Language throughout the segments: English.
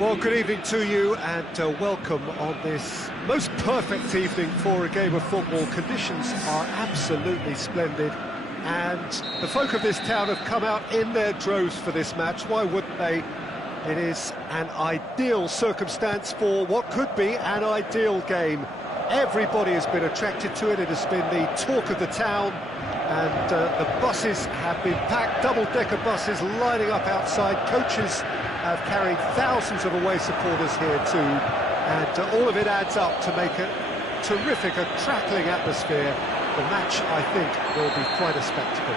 Well, good evening to you and welcome on this most perfect evening for a game of football. Conditions are absolutely splendid and the folk of this town have come out in their droves for this match. Why wouldn't they? It is an ideal circumstance for what could be an ideal game. Everybody has been attracted to it. It has been the talk of the town, and the buses have been packed, double-decker buses lining up outside. Coaches have carried thousands of away supporters here too, and all of it adds up to make a terrific, a crackling atmosphere. The match, I think, will be quite a spectacle.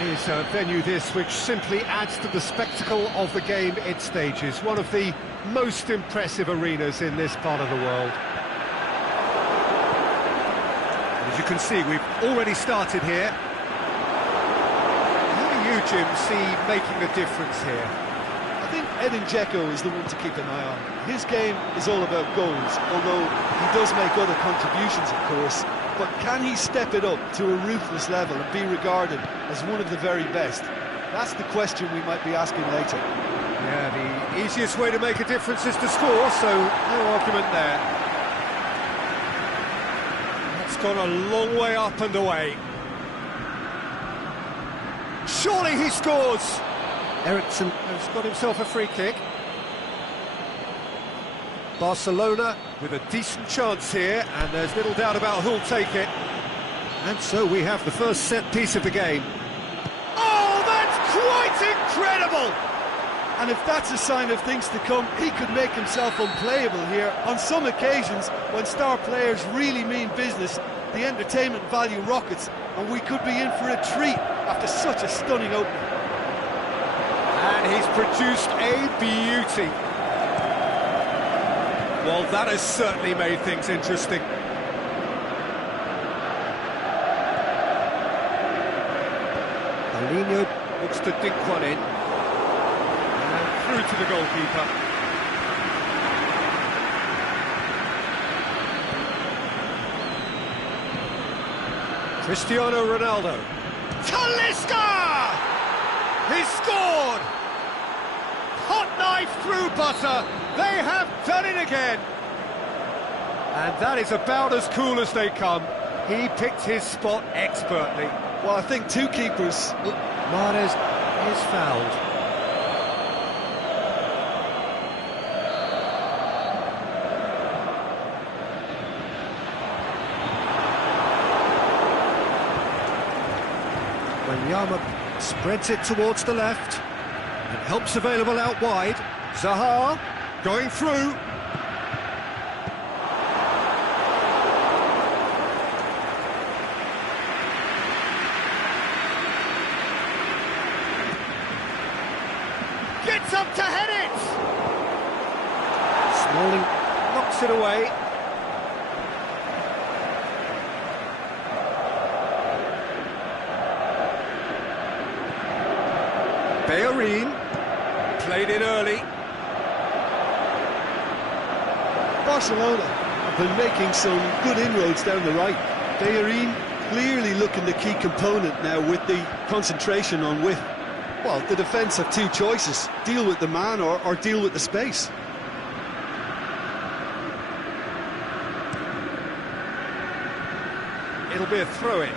It is a venue this which simply adds to the spectacle of the game it stages. One of the most impressive arenas in this part of the world. As you can see, we've already started here. How do you, Jim, see making a difference here? I think Edin Dzeko is the one to keep an eye on. His game is all about goals, although he does make other contributions, of course. But can he step it up to a ruthless level and be regarded as one of the very best? That's the question we might be asking later. Yeah, the easiest way to make a difference is to score, so no argument there. That's gone a long way up and away. Surely he scores! Eriksson has got himself a free kick. Barcelona with a decent chance here, and there's little doubt about who'll take it. And so we have the first set piece of the game. Oh, that's quite incredible! And if that's a sign of things to come, he could make himself unplayable here. On some occasions, when star players really mean business, the entertainment value rockets, and we could be in for a treat after such a stunning opening. And he's produced a beauty. Well, that has certainly made things interesting. Paulinho looks to dink one in. And through to the goalkeeper. Cristiano Ronaldo. Talisca! He scored! Hot knife through butter. They have done it again. And that is about as cool as they come. He picked his spot expertly. Well, I think two keepers... Mahrez is fouled. Wanyama spreads it towards the left. And helps available out wide. Zaha going through. Gets up to head it! Smalling knocks it away. Bellerin played it early. Barcelona have been making some good inroads down the right. Bellerin clearly looking the key component now with the concentration on width. Well, the defence have two choices: deal with the man or deal with the space. It'll be a throw-in.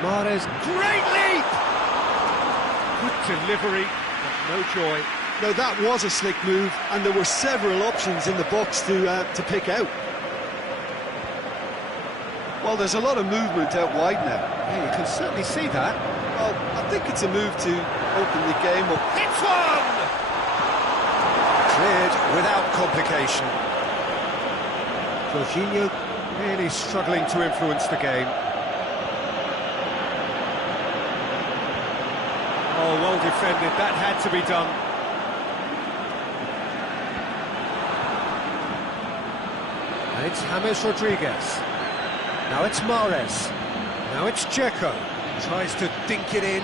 Mahrez, great leap! Good delivery, but no joy. Now that was a slick move, and there were several options in the box to pick out. Well, there's a lot of movement out wide now. Yeah, you can certainly see that. Well, I think it's a move to open the game up. Hits one! Cleared without complication. Jorginho really struggling to influence the game. Oh, well defended, that had to be done. And it's James Rodriguez. Now it's Mahrez. Now it's Dzeko. Tries to dink it in.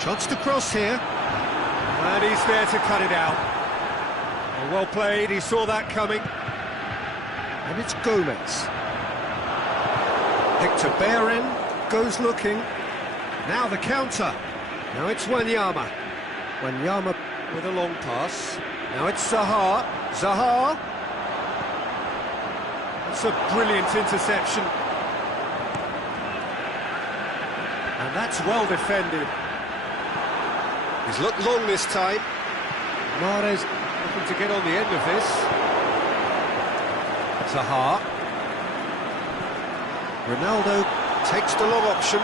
Chance to cross here. And he's there to cut it out. Oh, well played, he saw that coming. And it's Gomez. Hector Bellerin goes looking. Now the counter. Now it's Wanyama. Wanyama with a long pass. Now it's Zaha. Zaha. That's a brilliant interception. And that's well defended. He's looked long this time. Mahrez looking to get on the end of this. Zaha. Ronaldo takes the long option.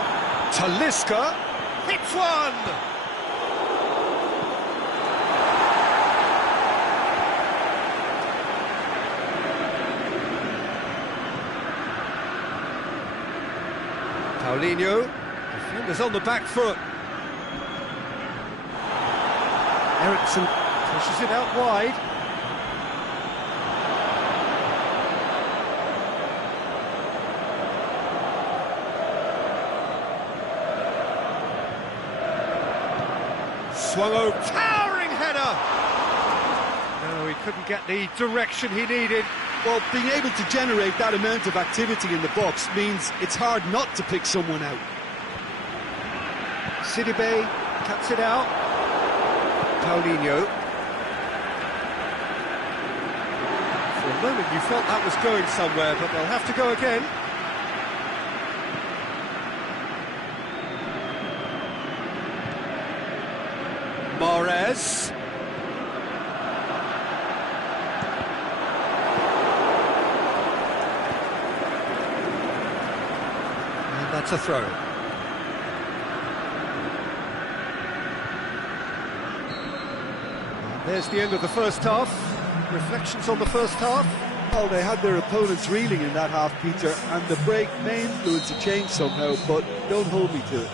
Talisca hits one! Paulinho, defenders on the back foot. Eriksson pushes it out wide. Swung over, towering header! No, he couldn't get the direction he needed. Well, being able to generate that amount of activity in the box means it's hard not to pick someone out. Sidibe cuts it out. Paulinho. For a moment you felt that was going somewhere, but they'll have to go again. Mahrez. And that's a throw. And there's the end of the first half. Reflections on the first half? Well, they had their opponents reeling in that half, Peter, and the break may influence a change somehow, but don't hold me to it.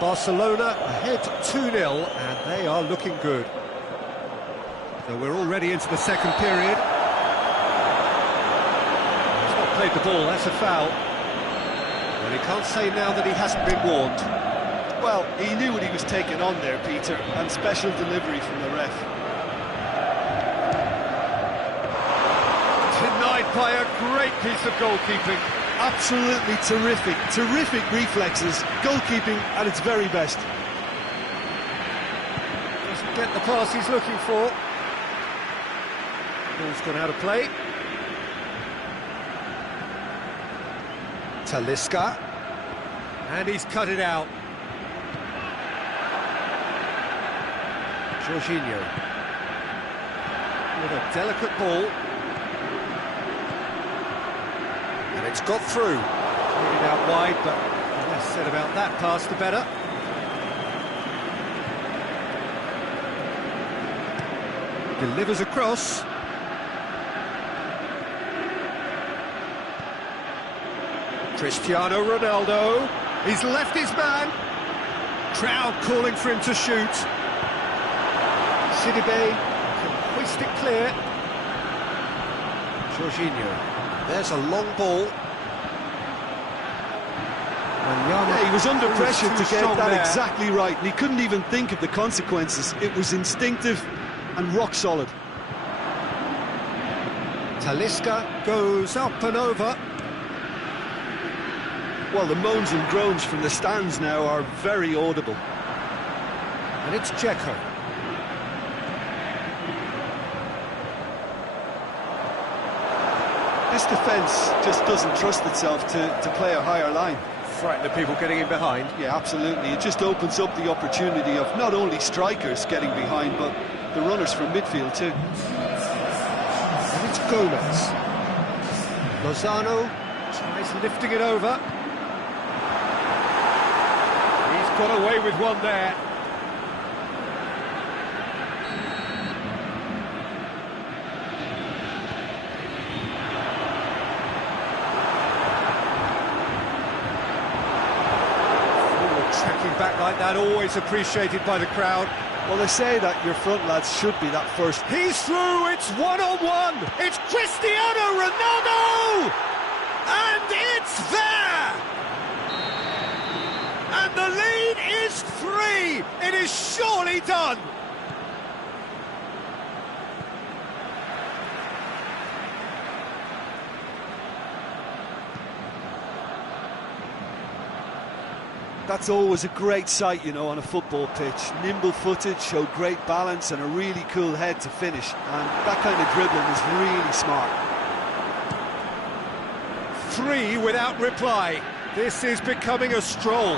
Barcelona ahead 2-0, and they are looking good. So we're already into the second period. He's not played the ball, that's a foul. Well, he can't say now that he hasn't been warned. Well, he knew what he was taking on there, Peter, and special delivery from the ref. Denied by a great piece of goalkeeping. Absolutely terrific, terrific reflexes, goalkeeping at its very best. Doesn't get the pass he's looking for. Ball's gone out of play. Talisca. And he's cut it out. Jorginho. With a delicate ball. And it's got through. Moving out wide, but the less said about that pass, the better. Delivers across. Cristiano Ronaldo. He's left his man. Crowd calling for him to shoot. Sidibe can hoist it clear. Jorginho. There's a long ball. Yeah, he was under pressure to get that exactly right, and he couldn't even think of the consequences. It was instinctive and rock solid. Talisca goes up and over. Well, the moans and groans from the stands now are very audible. And it's Dzeko. This defence just doesn't trust itself to play a higher line. Frightened of people getting in behind. Yeah, absolutely. It just opens up the opportunity of not only strikers getting behind, but the runners from midfield too. And it's Gomez. Lozano tries lifting it over. He's got away with one there. Tracking back like that, always appreciated by the crowd. Well, they say that your front lads should be that first. He's through, it's one-on-one. It's Cristiano Ronaldo! And it's there! And the lead is 3. It is surely done. That's always a great sight, you know, on a football pitch. Nimble-footed, showed great balance and a really cool head to finish. And that kind of dribbling is really smart. 3 without reply. This is becoming a stroll.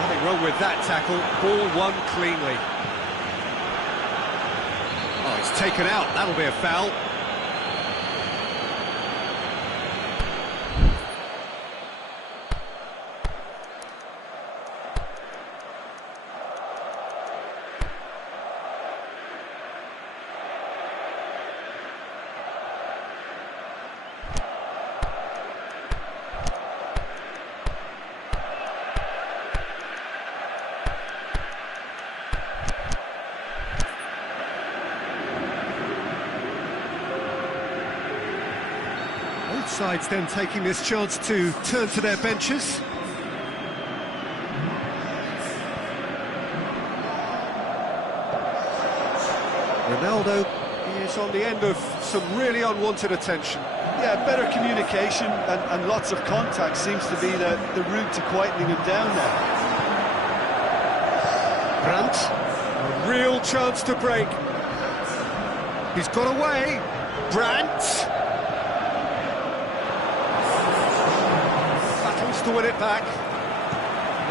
Nothing wrong with that tackle. Ball won cleanly. Oh, it's taken out. That'll be a foul. Both sides then taking this chance to turn to their benches. Ronaldo is on the end of some really unwanted attention. Yeah, better communication and lots of contact seems to be the route to quietening him down there. Brandt, a real chance to break. He's got away. Brandt. Battles to win it back.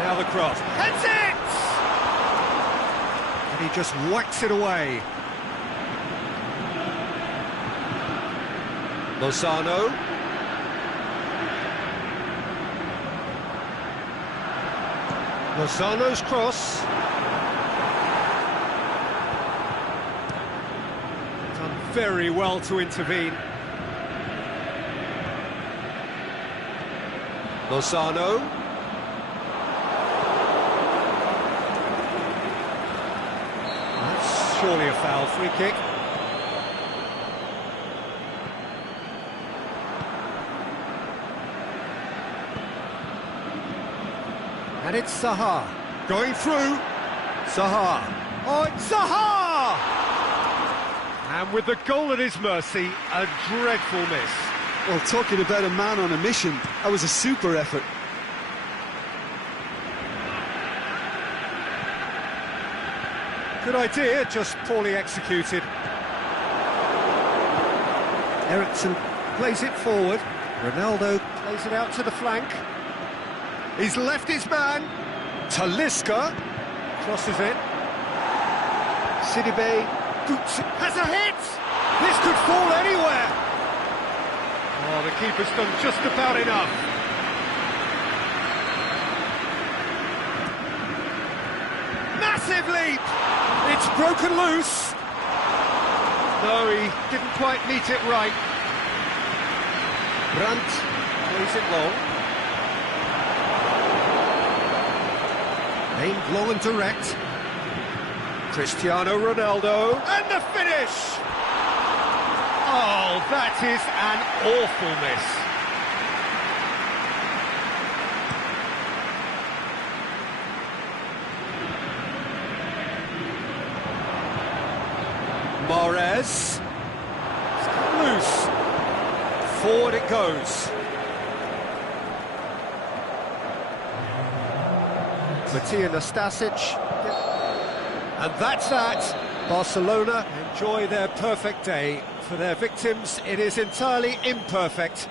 Now the cross. Heads it! And he just whacks it away. Lozano. Lozano's cross. Done very well to intervene. Lozano. That's surely a foul. Free kick. And it's Zaha, going through, Zaha, oh it's Zaha! And with the goal at his mercy, a dreadful miss. Well, talking about a man on a mission, that was a super effort. Good idea, just poorly executed. Eriksson plays it forward, Ronaldo plays it out to the flank. He's left his man. Talisca crosses it. Sidibe has a hit. This could fall anywhere. Oh, the keeper's done just about enough. Massive leap. It's broken loose. No, he didn't quite meet it right. Brandt plays it long. Aimed long and direct. Cristiano Ronaldo, and the finish! Oh, that is an awful miss. Mahrez. It's cut loose. Forward it goes. Matija Nastasic, and that's that. Barcelona enjoy their perfect day. For their victims, it is entirely imperfect.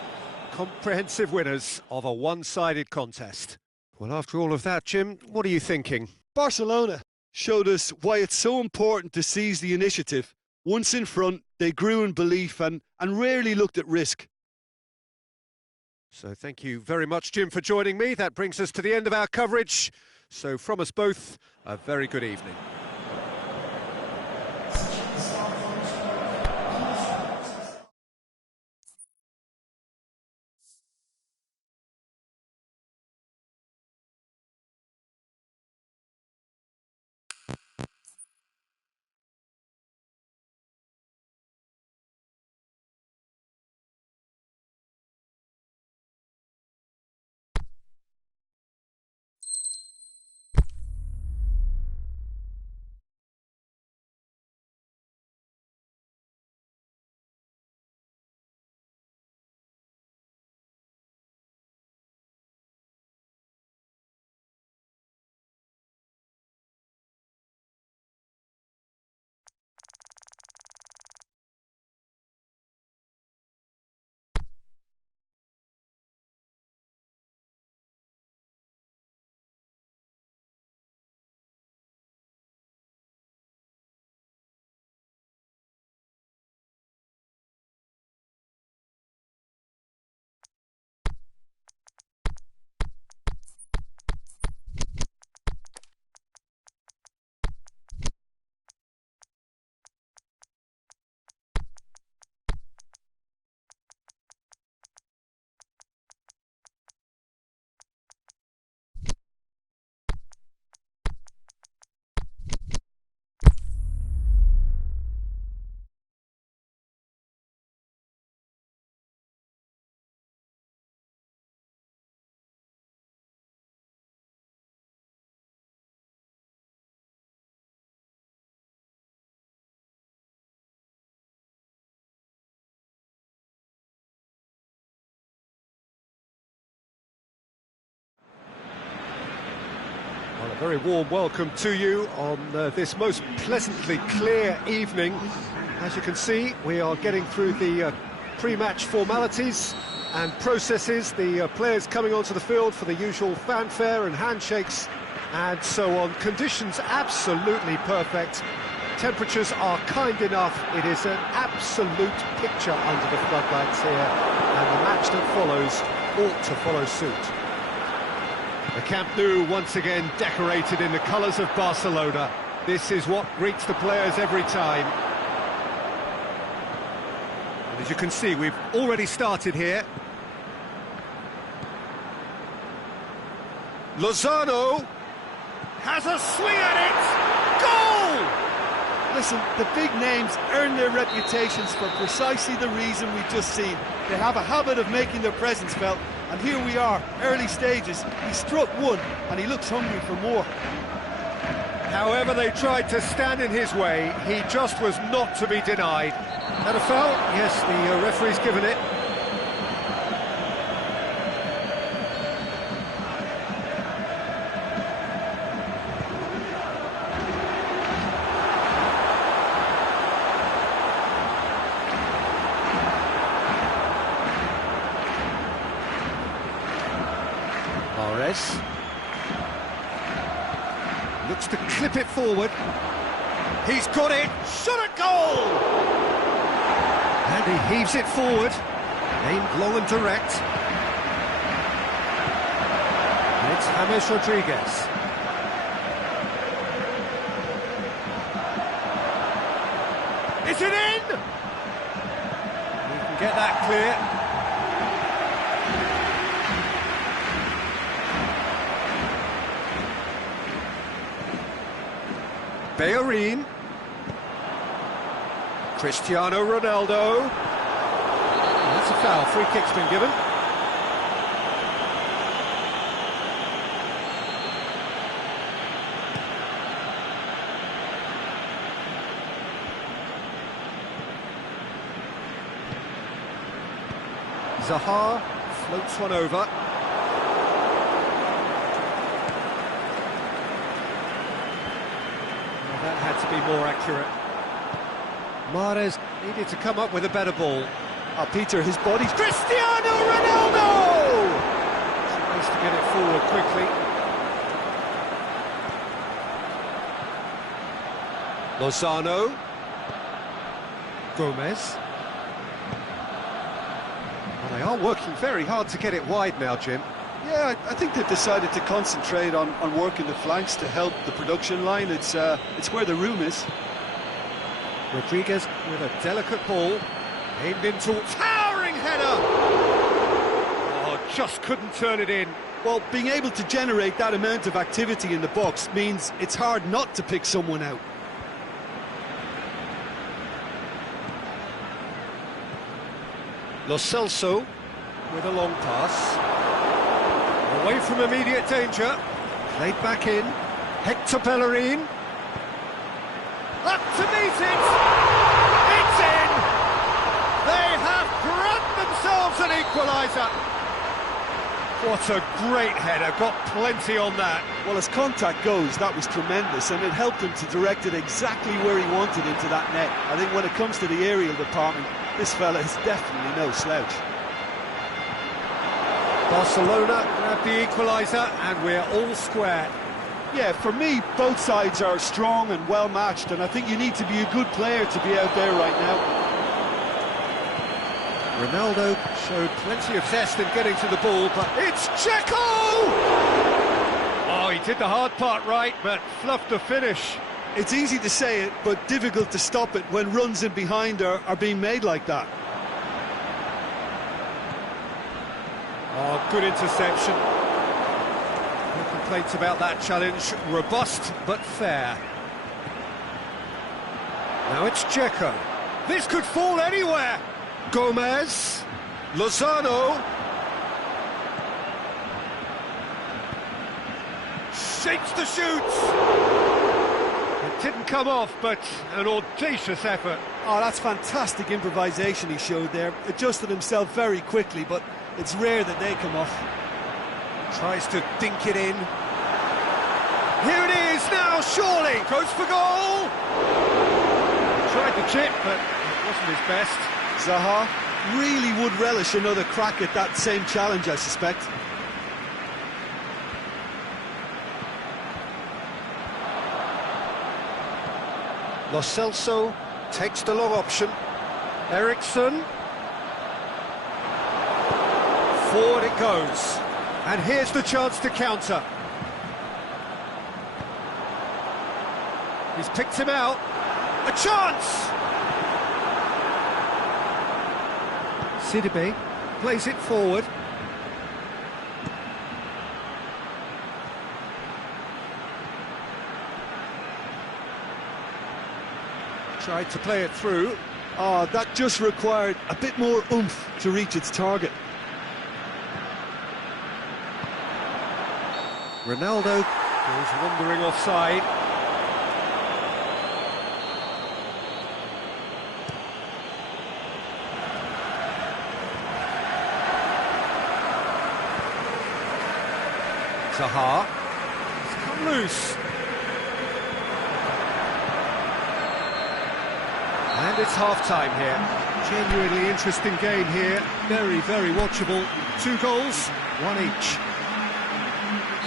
Comprehensive winners of a one-sided contest. Well, after all of that, Jim, what are you thinking? Barcelona showed us why it's so important to seize the initiative. Once in front, they grew in belief and rarely looked at risk. So thank you very much, Jim, for joining me. That brings us to the end of our coverage. So from us both, a very good evening. Very warm welcome to you on this most pleasantly clear evening. As you can see, we are getting through the pre-match formalities and processes, the players coming onto the field for the usual fanfare and handshakes and so on. Conditions absolutely perfect. Temperatures are kind enough. It is an absolute picture under the floodlights here, and the match that follows ought to follow suit. The Camp Nou once again decorated in the colours of Barcelona. This is what greets the players every time. And as you can see, we've already started here. Lozano has a swing at it! Goal! Listen, the big names earn their reputations for precisely the reason we've just seen. They have a habit of making their presence felt, and here we are, early stages. He struck one, and he looks hungry for more. However they tried to stand in his way, he just was not to be denied. That a foul? Yes, the referee's given it. Looks to clip it forward. He's got it. Shot at goal! And he heaves it forward. Aimed long and direct. And it's James Rodriguez. Is it in? We can get that clear. Bellerin, Cristiano Ronaldo. That's a foul. Free kick's been given. Zaha floats one over. That had to be more accurate. Mahrez needed to come up with a better ball. Oh, Peter, his body's... Cristiano Ronaldo! Tries to get it forward quickly. Lozano. Gomez. Well, they are working very hard to get it wide now, Jim. Yeah, I think they've decided to concentrate on working the flanks to help the production line. It's where the room is. Rodriguez with a delicate ball, aimed into towering header. Oh, just couldn't turn it in. Well, being able to generate that amount of activity in the box means it's hard not to pick someone out. Lo Celso with a long pass. Away from immediate danger, played back in, Hector Bellerin, up to meet it, it's in! They have grabbed themselves an equaliser. What a great header, got plenty on that. Well, as contact goes, that was tremendous, and it helped him to direct it exactly where he wanted into that net. I think when it comes to the aerial department, this fella is definitely no slouch. Barcelona grab the equaliser and we're all square. Yeah, for me, both sides are strong and well matched, and I think you need to be a good player to be out there right now. Ronaldo showed plenty of zest in getting to the ball, but it's Dzeko! Oh, he did the hard part right, but fluffed the finish. It's easy to say it, but difficult to stop it when runs in behind are being made like that. Oh, good interception. No complaints about that challenge. Robust, but fair. Now it's Dzeko. This could fall anywhere. Gomez. Lozano. Shapes the shoots. It didn't come off, but an audacious effort. Oh, that's fantastic improvisation he showed there. Adjusted himself very quickly, but it's rare that they come off. Tries to dink it in. Here's now, surely! Goes for goal! Tried to chip, but it wasn't his best. Zaha really would relish another crack at that same challenge, I suspect. Lo Celso takes the long option. Eriksson. Forward it goes. And here's the chance to counter. He's picked him out. A chance! Sidibe plays it forward. Tried to play it through. Oh, that just required a bit more oomph to reach its target. Ronaldo goes wandering offside. Zaha. He's come loose. And it's half-time here. Genuinely interesting game here. Very, very watchable. 2 goals, 1 each.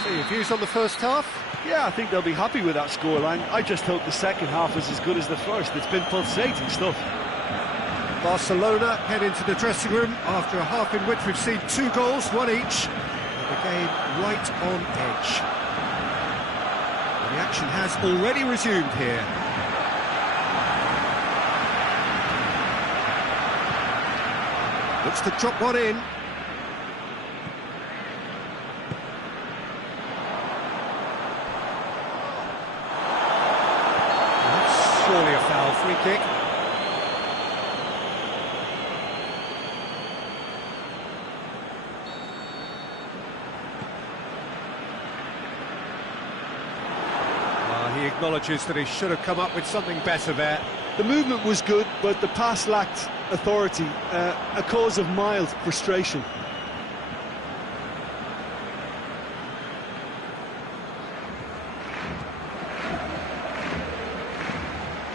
So your views on the first half? Yeah, I think they'll be happy with that scoreline. I just hope the second half is as good as the first. It's been pulsating stuff. Barcelona head into the dressing room after a half in which we've seen 2 goals, 1 each. And the game right on edge. And the action has already resumed here. Looks to drop one in. That's surely a foul, free kick. He acknowledges that he should have come up with something better there. The movement was good, but the pass lacked authority, a cause of mild frustration.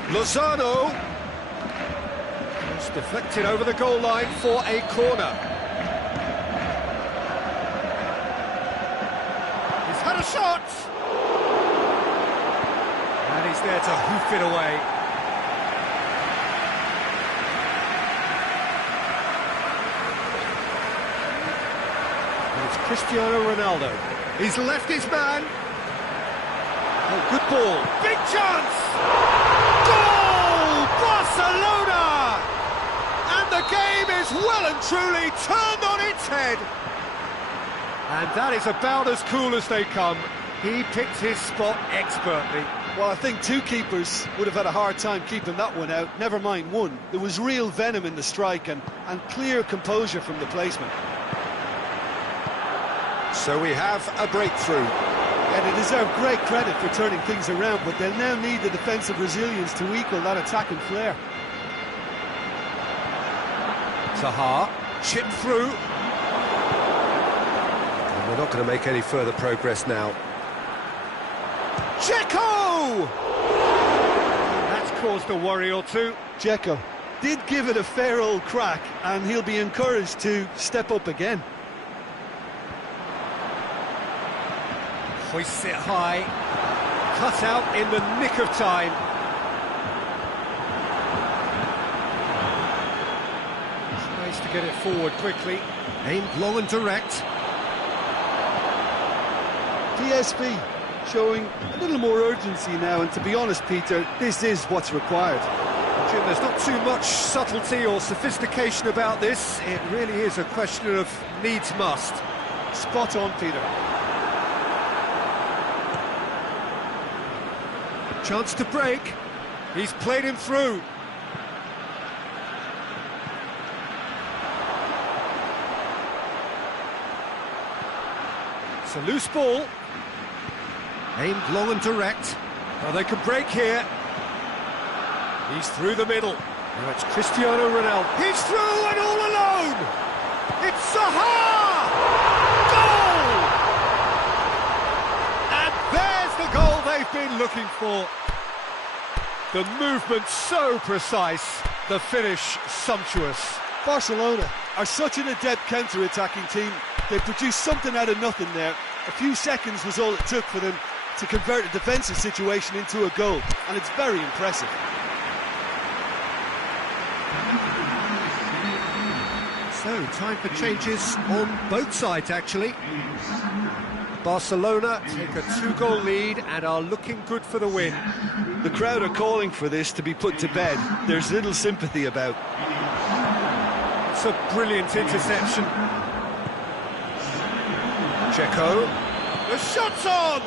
Lozano was deflected over the goal line for a corner. He's had a shot! And he's there to hoof it away. Cristiano Ronaldo. He's left his man. Oh, good ball. Big chance! Goal! Barcelona! And the game is well and truly turned on its head. And that is about as cool as they come. He picked his spot expertly. Well, I think 2 keepers would have had a hard time keeping that one out, never mind 1. There was real venom in the strike and clear composure from the placement. So we have a breakthrough. And they deserve great credit for turning things around, but they'll now need the defensive resilience to equal that attacking flair. Zaha, chipped through. And we're not going to make any further progress now. Dzeko! That's caused a worry or two. Dzeko did give it a fair old crack, and he'll be encouraged to step up again. Hoists it high, cut out in the nick of time. Tries to get it forward quickly, aimed long and direct. PSV showing a little more urgency now, and to be honest, Peter, this is what's required. Jim, there's not too much subtlety or sophistication about this. It really is a question of needs must. Spot on, Peter. Chance to break. He's played him through. It's a loose ball. Aimed long and direct. Well, they can break here. He's through the middle. Now it's Cristiano Ronaldo. He's through and all alone. It's Zaha! Goal! And there's the goal they've they've been looking for. The movement so precise, the finish sumptuous. Barcelona are such an adept counter-attacking team. They produced something out of nothing there. A few seconds was all it took for them to convert a defensive situation into a goal, and it's very impressive. So, time for changes on both sides, actually. Barcelona take a 2-goal lead and are looking good for the win. The crowd are calling for this to be put to bed. There's little sympathy about. It's a brilliant interception. Checo. The shot's on!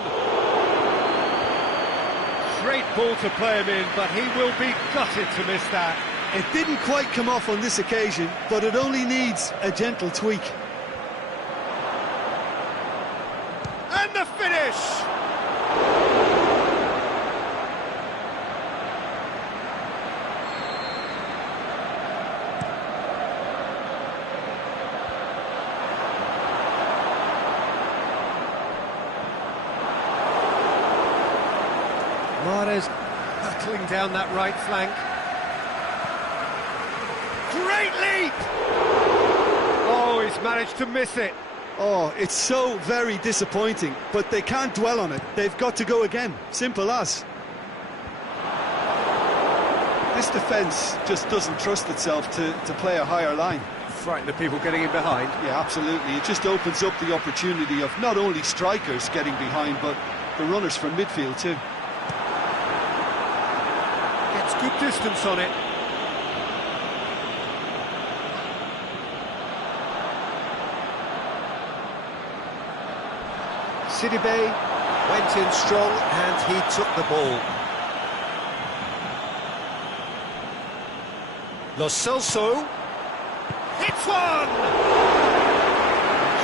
Great ball to play him in, but he will be gutted to miss that. It didn't quite come off on this occasion, but it only needs a gentle tweak. And the finish! Mahrez battling down that right flank. Great leap! Oh, he's managed to miss it. Oh, it's so very disappointing, but they can't dwell on it. They've got to go again. Simple as. This defence just doesn't trust itself to play a higher line. Frighten the people getting in behind. Yeah, absolutely. It just opens up the opportunity of not only strikers getting behind, but the runners from midfield too. Gets good distance on it. Sidibe went in strong and he took the ball. Lo Celso hits one!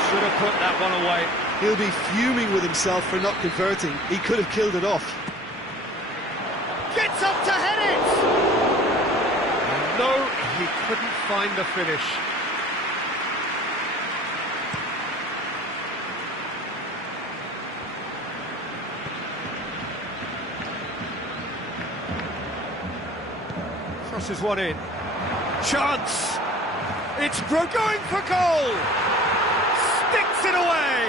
Should have put that one away. He'll be fuming with himself for not converting. He could have killed it off. Gets up to head it! And no, he couldn't find the finish. Crosses one in. Chance! It's going for goal! Sticks it away!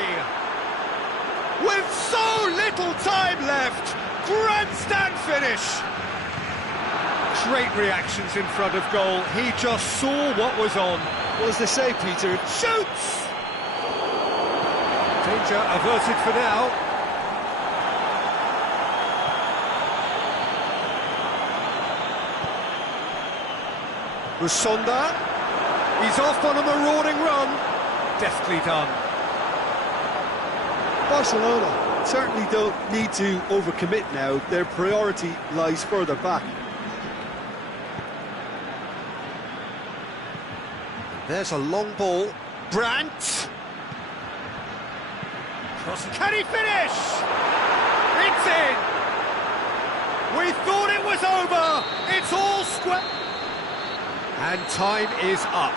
With so little time left, grandstand finish! Great reactions in front of goal. He just saw what was on. What does they say, Peter? Shoots! Danger averted for now. Musonda, he's off on a marauding run. Deftly done. Barcelona certainly don't need to overcommit now. Their priority lies further back. There's a long ball. Brandt! Can he finish? It's in! We thought it was over! It's all square! And time is up.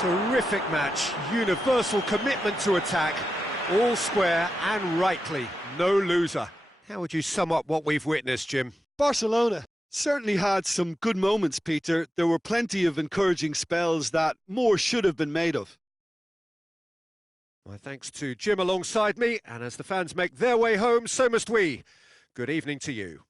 Terrific match. Universal commitment to attack. All square and rightly. No loser. How would you sum up what we've witnessed, Jim? Barcelona certainly had some good moments, Peter. There were plenty of encouraging spells that more should have been made of. My thanks to Jim alongside me, and as the fans make their way home, so must we. Good evening to you.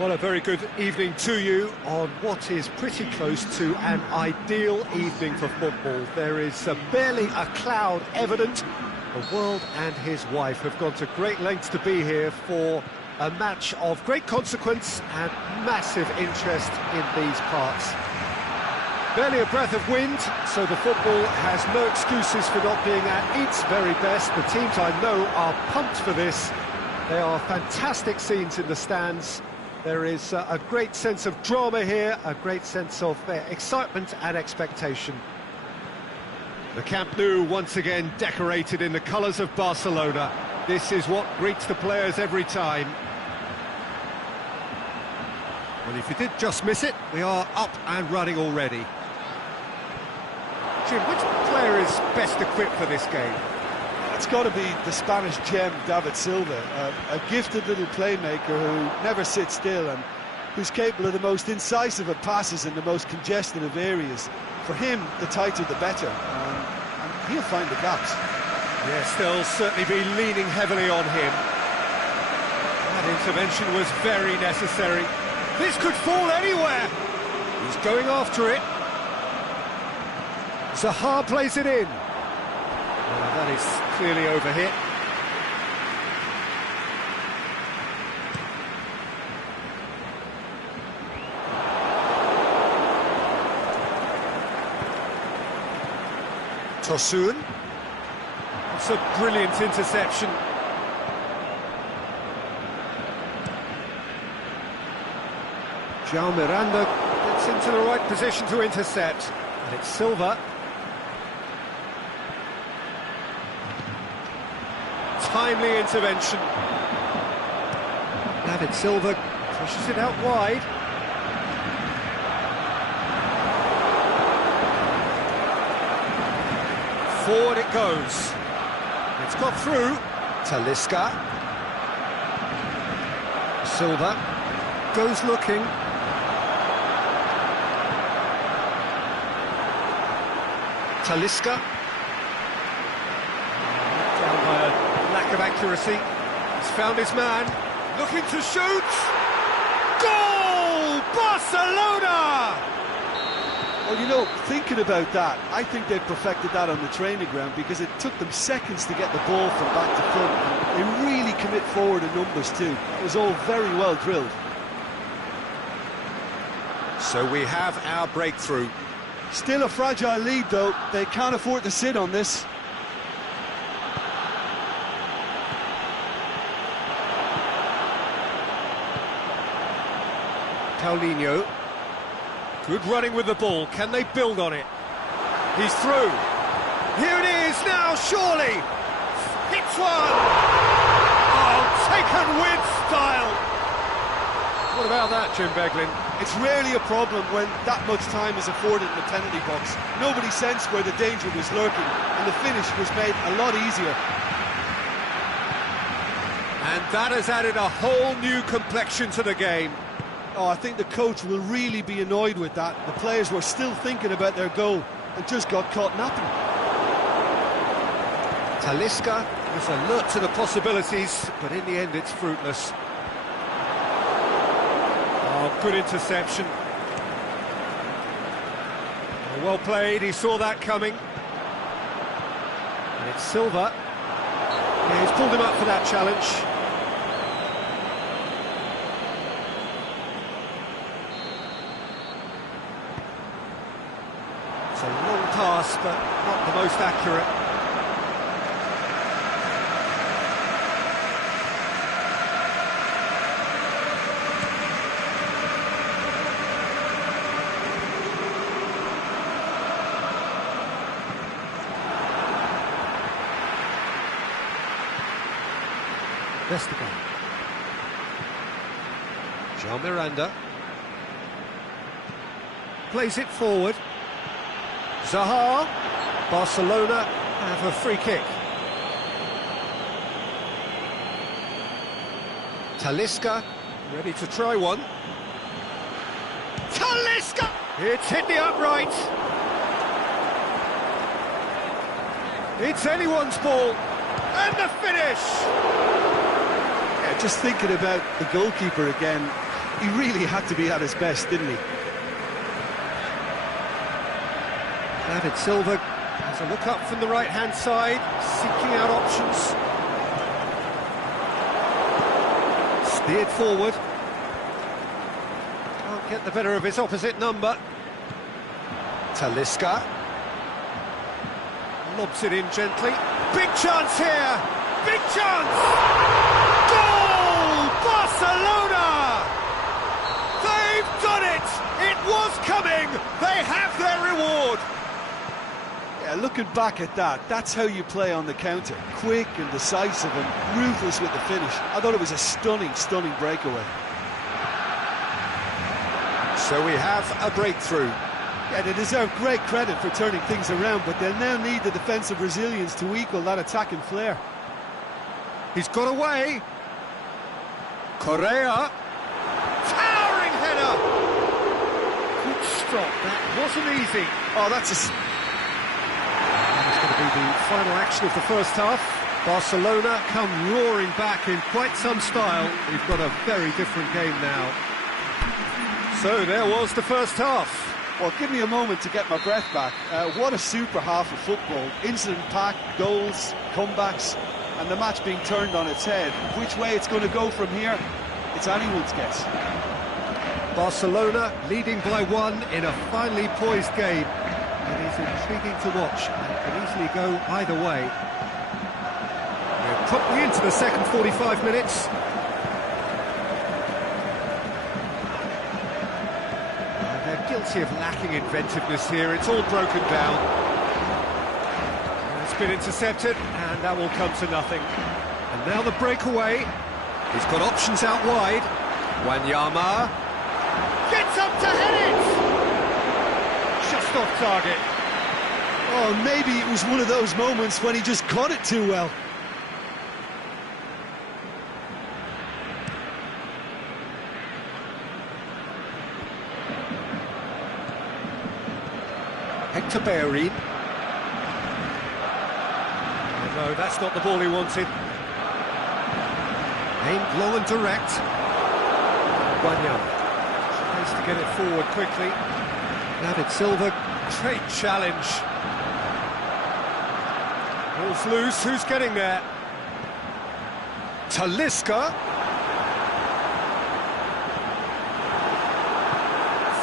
Well, a very good evening to you on what is pretty close to an ideal evening for football. There is barely a cloud evident. The world and his wife have gone to great lengths to be here for a match of great consequence and massive interest in these parts. Barely a breath of wind, so the football has no excuses for not being at its very best. The teams I know are pumped for this. There are fantastic scenes in the stands. There is a great sense of drama here, a great sense of excitement and expectation. The Camp Nou once again decorated in the colours of Barcelona. This is what greets the players every time. Well, if you did just miss it, we are up and running already. Jim, which player is best equipped for this game? It's got to be the Spanish gem, David Silva, a gifted little playmaker who never sits still and who's capable of the most incisive of passes in the most congested of areas. For him, the tighter the better, and he'll find the gaps. Yes, they'll certainly be leaning heavily on him. That intervention was very necessary. This could fall anywhere. He's going after it. Zaha plays it in. Well, that is clearly overhit. Tosun. It's a brilliant interception. João Miranda gets into the right position to intercept. And it's Silva. Timely intervention. David Silva pushes it out wide. Forward it goes. It's got through. Talisca. Silva goes looking. Talisca. Down by a lack of accuracy. He's found his man. Looking to shoot. Goal! Barcelona! Well, you know, thinking about that, I think they perfected that on the training ground because it took them seconds to get the ball from back to front. And they really commit forward in numbers too. It was all very well drilled. So we have our breakthrough. Still a fragile lead though. They can't afford to sit on this. Paulinho. Good running with the ball. Can they build on it? He's through. Here it is now, surely. Hits one. Oh, taken with style. What about that, Jim Beglin? It's rarely a problem when that much time is afforded in the penalty box. Nobody sensed where the danger was lurking, and the finish was made a lot easier. And that has added a whole new complexion to the game. Oh, I think the coach will really be annoyed with that. The players were still thinking about their goal and just got caught napping. Talisca is alert to the possibilities, but in the end it's fruitless. Oh, good interception. Oh, well played, he saw that coming. And it's Silva. Yeah, he's pulled him up for that challenge. It's a long pass, but not the most accurate. Vestergaard. João Miranda plays it forward. Zaha. Barcelona have a free kick. Talisca ready to try one. Talisca! It's hit the upright. It's anyone's ball. And the finish! Just thinking about the goalkeeper again, He really had to be at his best, didn't he? David Silva has a look up from the right-hand side, seeking out options. Steered forward. Can't get the better of his opposite number. Talisca. Lobs it in gently. Big chance here! Big chance! Goal! Barcelona! They've done it! It was coming! They have their reward! Yeah, looking back at that, that's how you play on the counter. Quick and decisive and ruthless with the finish. I thought it was a stunning breakaway. So we have a breakthrough. Yeah, they deserve great credit for turning things around, but they'll now need the defensive resilience to equal that attacking flair. He's got away. Correa. Towering header. Good stop. That wasn't easy. Oh, that's a... That's going to be the final action of the first half. Barcelona come roaring back in quite some style. We've got a very different game now. So there was the first half. Well, give me a moment to get my breath back. What a super half of football. Incident-packed, goals, comebacks, and the match being turned on its head. Which way it's going to go from here, it's anyone's guess. Barcelona leading by 1 in a finely poised game. It is intriguing to watch and can easily go either way. We're promptly into the second 45 minutes. Guilty of lacking inventiveness here. It's all broken down. It's been intercepted, and that will come to nothing. And now the breakaway. He's got options out wide. Wanyama gets up to head it. Just off target. Oh, maybe it was one of those moments when he just caught it too well. Hector Bellerin. No, that's not the ball he wanted. Aimed low and direct. Wanyama tries to get it forward quickly. David Silva, great challenge. Ball's loose, who's getting there? Talisca.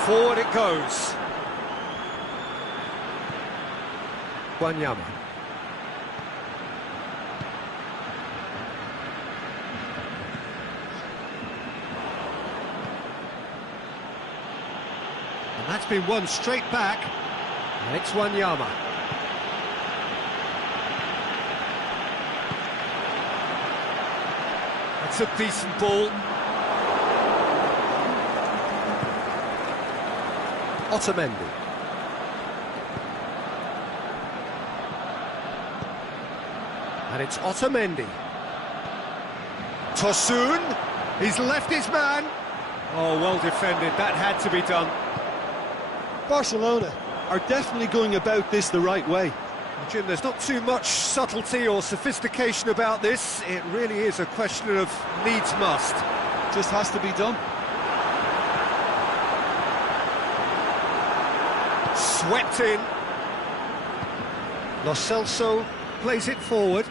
Forward it goes. Wanyama. And that's been won straight back. And it's Wanyama. That's a decent ball. Otamendi. And it's Otamendi. Tosun, he's left his man. Oh, well defended, that had to be done. Barcelona are definitely going about this the right way. Well, Jim, there's not too much subtlety or sophistication about this. It really is a question of needs must. Just has to be done. Swept in. Lo Celso plays it forward.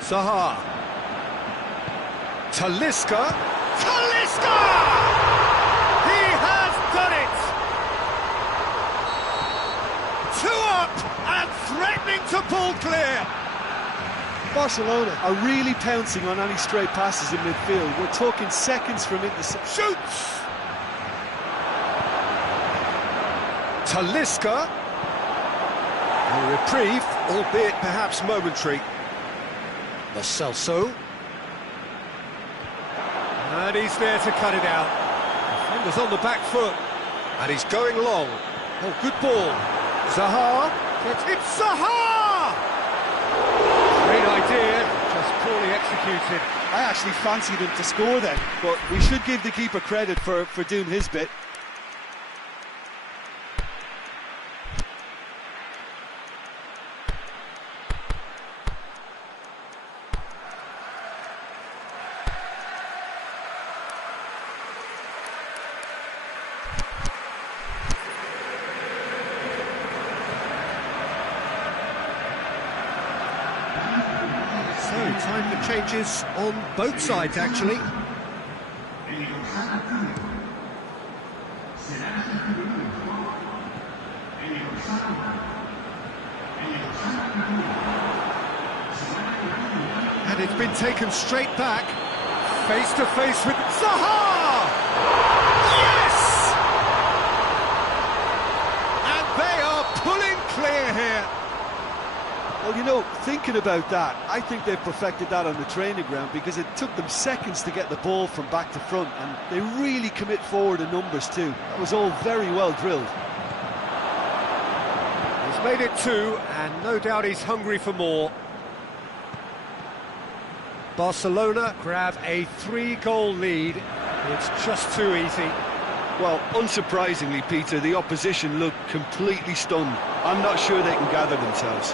Zaha. Talisca. Talisca! He has done it! 2 up and threatening to pull clear. Barcelona are really pouncing on any stray passes in midfield. We're talking seconds from interception. Shoots! Talisca. A reprieve, albeit perhaps momentary. Lo Celso. And he's there to cut it out. Defender's on the back foot. And he's going long. Oh, good ball. Zaha. It's Zaha! Great idea, just poorly executed. I actually fancied him to score then, but we should give the keeper credit for doing his bit. time for changes on both sides, actually. And it's been taken straight back, face to face with Zaha! Yes! And they are pulling clear here. Well, you know, thinking about that, I think they've perfected that on the training ground because it took them seconds to get the ball from back to front, and they really commit forward in numbers too. That was all very well drilled. He's made it 2, and no doubt he's hungry for more. Barcelona grab a 3-goal lead. It's just too easy. Well, unsurprisingly, Peter, the opposition look completely stunned. I'm not sure they can gather themselves.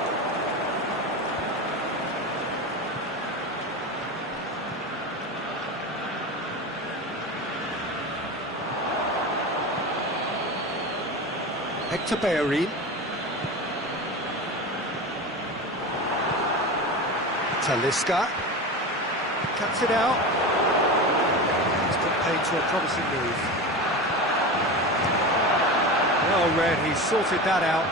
Hector Bellerin. Talisca. Cuts it out. He's put paid to a promising move. Well read, he sorted that out.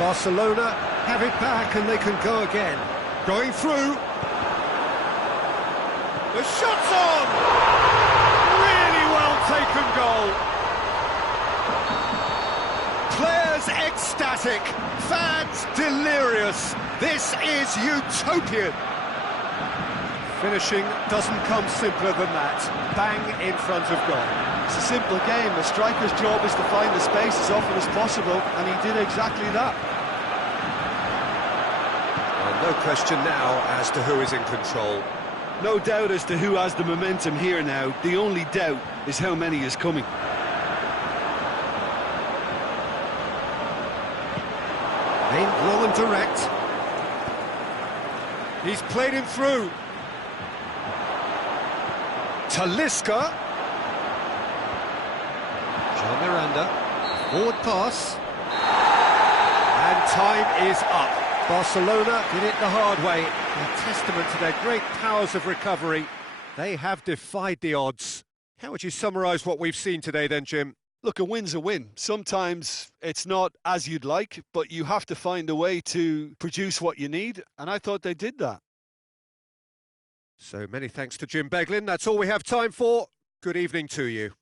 Barcelona have it back and they can go again. Going through. The shot's on! Really well taken goal. Players ecstatic, fans delirious. This is utopian. Finishing doesn't come simpler than that. Bang in front of goal. It's a simple game. A striker's job is to find the space as often as possible, and he did exactly that. Well, no question now as to who is in control. No doubt as to who has the momentum here now. The only doubt is how many is coming. Aimed long and direct. He's played him through. Talisca. John Miranda. Forward pass. And time is up. Barcelona did it the hard way. A testament to their great powers of recovery. They have defied the odds. How would you summarise what we've seen today then, Jim? Look, a win's a win. Sometimes it's not as you'd like, but you have to find a way to produce what you need, and I thought they did that. So many thanks to Jim Beglin. That's all we have time for. Good evening to you.